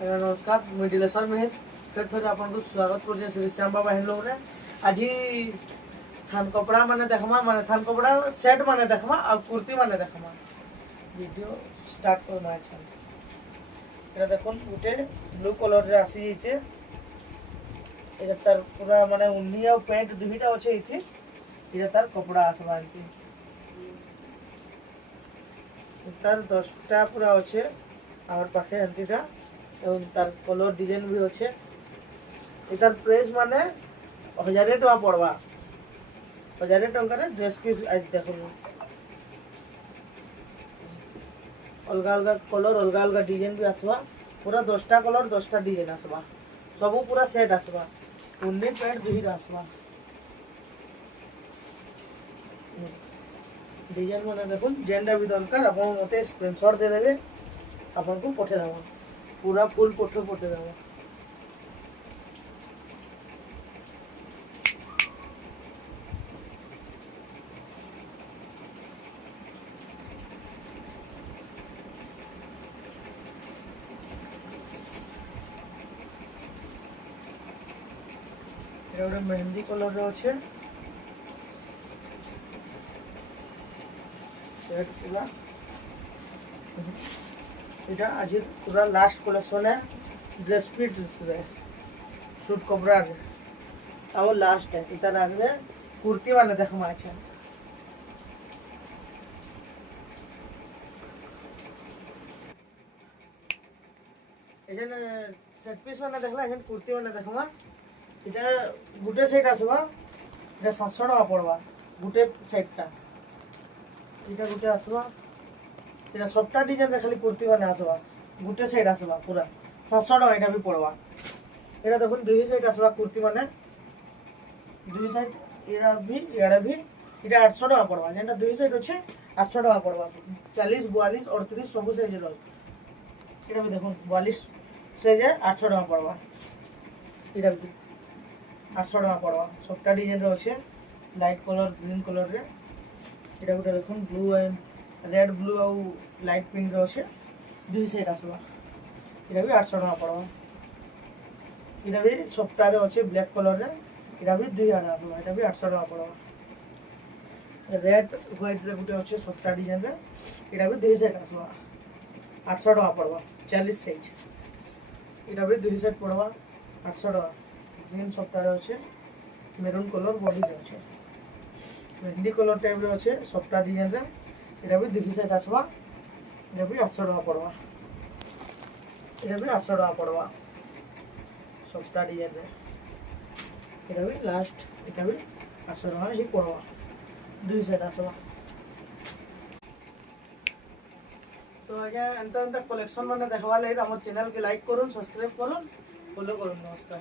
नमस्कार मुझे दिलेश्वर मेहर फिर थोड़े आपन स्वागत कर श्री श्याम बाबा हैंडलूम रे आज थान कपड़ा माने देखमा माने थान कपड़ा सेट माने देखमा और कुर्ती माने देखमा वीडियो स्टार्ट करना अच्छा এটা দেখুন গোটে ব্লু কলর রে আসি যাইছে এটা তার পুরা মানে উন্নি আর প্যান্ট দুইটা আছে এইথি এটা তার কপড়া আসবা এন্তি তার 10টা পুরা আছে আমার পাখে এন্তিটা এবং তার কলর ডিজাইন भी আছে এটার প্রাইস মানে 1000 টাকা পড়বা 1000 টাকার ড্রেস পিস আজ দেখুন अलग अलग कलर अलग अलग डिजाइन भी आसवा पूरा 10टा कलर 10टा डिजाइन आसवा सब पूरा सेट आसवा उन्नी पैंट दुहीटा आसवा डिजाइन माने देखुन जेंडा भी दरकार आपन मते स्क्रीनशॉट दे देबे आपन को पठे देबो पूरा फुल पठे देबो এটা মেহেন্দি কলর আছে সেট পুরা এটা আজ পুরা লাস্ট কালেকশন ড্রেস পিস রে सूट कपड़ा रे আর লাস্ট এটা রাখবে কুর্তি মানে দেখমা আছে এখানে সেট পিস মানে দেখলা এখানে কুর্তি মানে দেখমা এটা গুটে সেট আসবা এটা 700 টাকা পড়বা গুটে সেটটা এটা গুটে আসবা এটা সবটা ডিজাইন খালি কুর্তি মানে আসবা গুটে সেট আসবা পুরা 700 টাকা এটা भी পড়বা এটা দেখুন দুই সাইড আসবা কুর্তি মানে দুই সাইড এড়া भी এটা 800 টাকা পড়বা যেটা দুই সাইড আছে 800 টাকা পড়বা 40 42 38 সব সাইজ রয় এটা भी দেখুন 42 সাইজে 800 টাকা পড়বা এটা भी 800 টাকা পড়বা সবটা ডিজাইন আছে লাইট কলর গ্রিন কলর রে এটা গুটা দেখুন ব্লু এন্ড রেড ব্লু আর লাইট পিঙ্ক রে আছে দুই সাইড আসবা এটা भी 800 টাকা পড়বা এটা भी সবটা রে আছে ব্ল্যাক কলর রে এটা भी 2000 আসবা এটা भी 800 টাকা পড়বা রেড হোয়াইট রে গুটা আছে সবটা ডিজাইন রে এটা भी দুই সাইড আসবা 800 টাকা পড়বা 40 সাইজ এটা भी দুই সাইড পড়বা 800 টাকা গ্রিন সফটওয়্যার আছে মেরুন কলর বডি আছে মেহেন্দি কলর টাইপ রে আছে সফটওয়্যার ডিজাইন রে এটা भी দুই সাইড আসবা এটা भी 800 টাকা পড়বা এটা भी 800 টাকা পড়বা সফটওয়্যার ডিজাইন রে এটা भी লাস্ট এটা भी 800 টাকা হি পড়বা দুই সাইড আসবা তো আগে এত কলেকশন মানে দেখবা লাগি আমার চ্যানেল কে লাইক করুন সাবস্ক্রাইব করুন ফলো করুন নমস্কার।